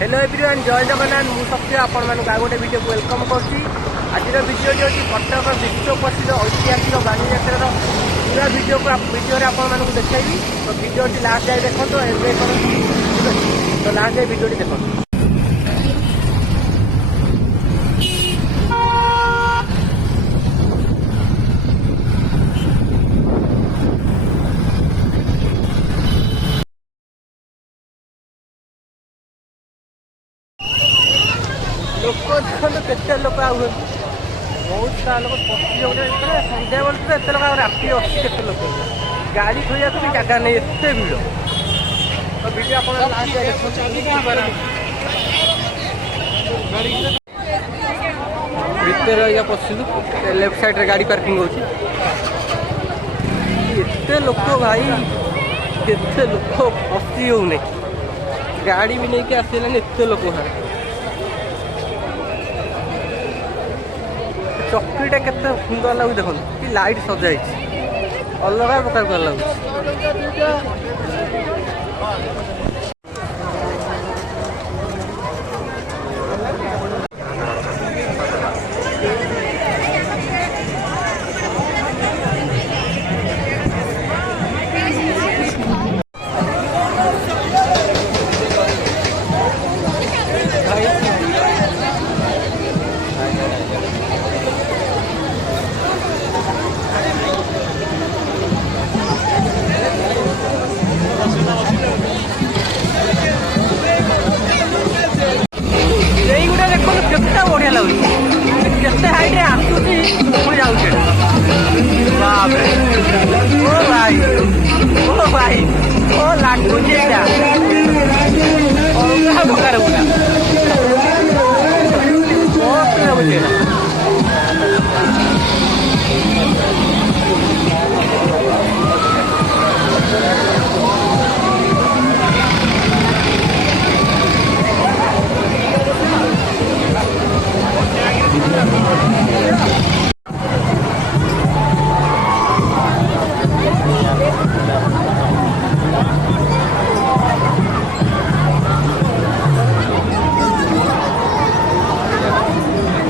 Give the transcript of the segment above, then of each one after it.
Hello everyone, जय जगन्नाथ। मु शक्ति आपण मानक गोटे वीडियो को वेलकम करुँची। आज वीडियोटी होची कटक विश्व प्रसिद्ध ऐतिहासिक बाणीयात्रा पूरा वीडियो आपको देखी। तो वीडियोटी लास्ट जाए देखो, एंजॉय करो। तो लास्ट जाए वीडियोटी देखो। लोक देखो केते लोक आ बहुत सारा लोक पशि सन्ध्या बेल तो एत लोक राति अच्छी केते लोक गाड़ी थोड़ा भी जगह नहीं एत भीड़। तो वीडियो भितर पशु लेफ्ट साइड रे गाड़ी पार्किंग होची। एते लोक भाई केते लोक पशि होने गाड़ी भी नहीं के आसलानी एत लोक। चक्रीटा केते सुंदर लगुच देखो कि लाइट सजाई अलग प्रकार लगुच। केतना बढ़िया लगुच केते हाइट रे आसुची पुणी जाउछे। बाप रे ओ भाई ओ लागुची एटा अलगा प्रकार पूरा बहुत लगुचे।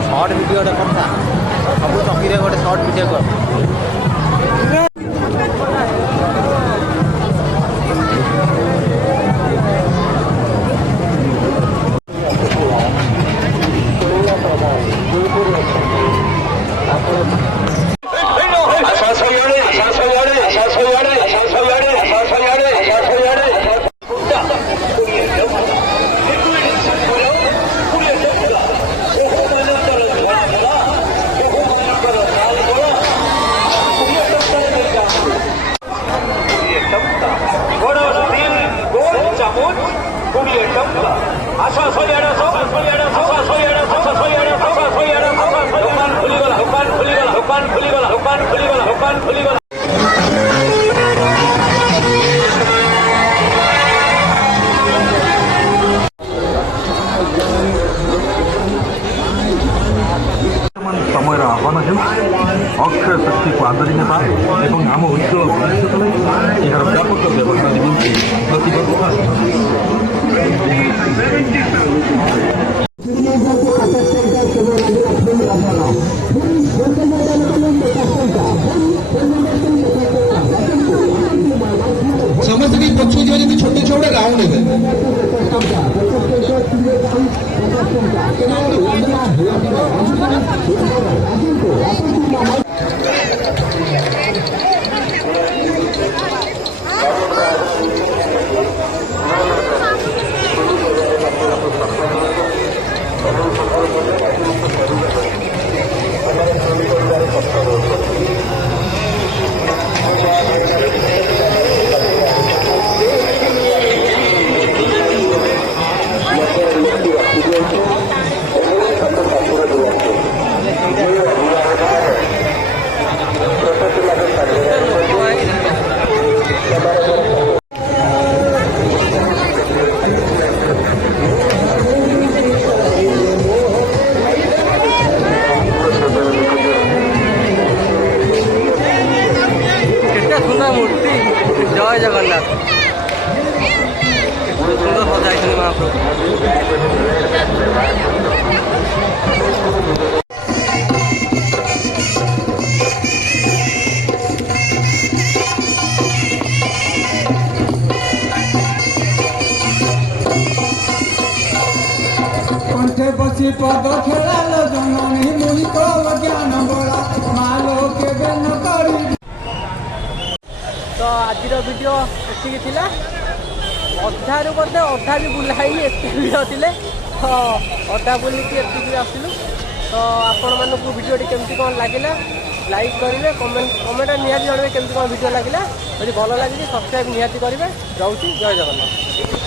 शॉर्ट वीडियो करता सब चौकी गोटे शॉर्ट वीडियो कर। समय आह्वान अक्षय शक्ति को आदरी ने आम उज्जवल भविष्य यार व्यापक व्यवस्था निम्ति समस्त की पक्षी जो छोटे छोटे राउंड है कंठे बसी पद खेलाल जननी मुहि कल ज्ञान बड़ा मालो के बेन करी। तो आज वीडियो एतिक थिला अधारू बोधे अधा भी बुलाई एत भिड़ थे तो अधा बुलिकी एतिक आसलु। तो आपण मानक वीडियो केमती कौन लगे लाइक करेंगे कमेंट निहाती जानवे केमती कौन वीडियो लगे। यदि भल लगे सब्सक्राइब निहाती करेंगे। जाऊँगी जय जगन्नाथ।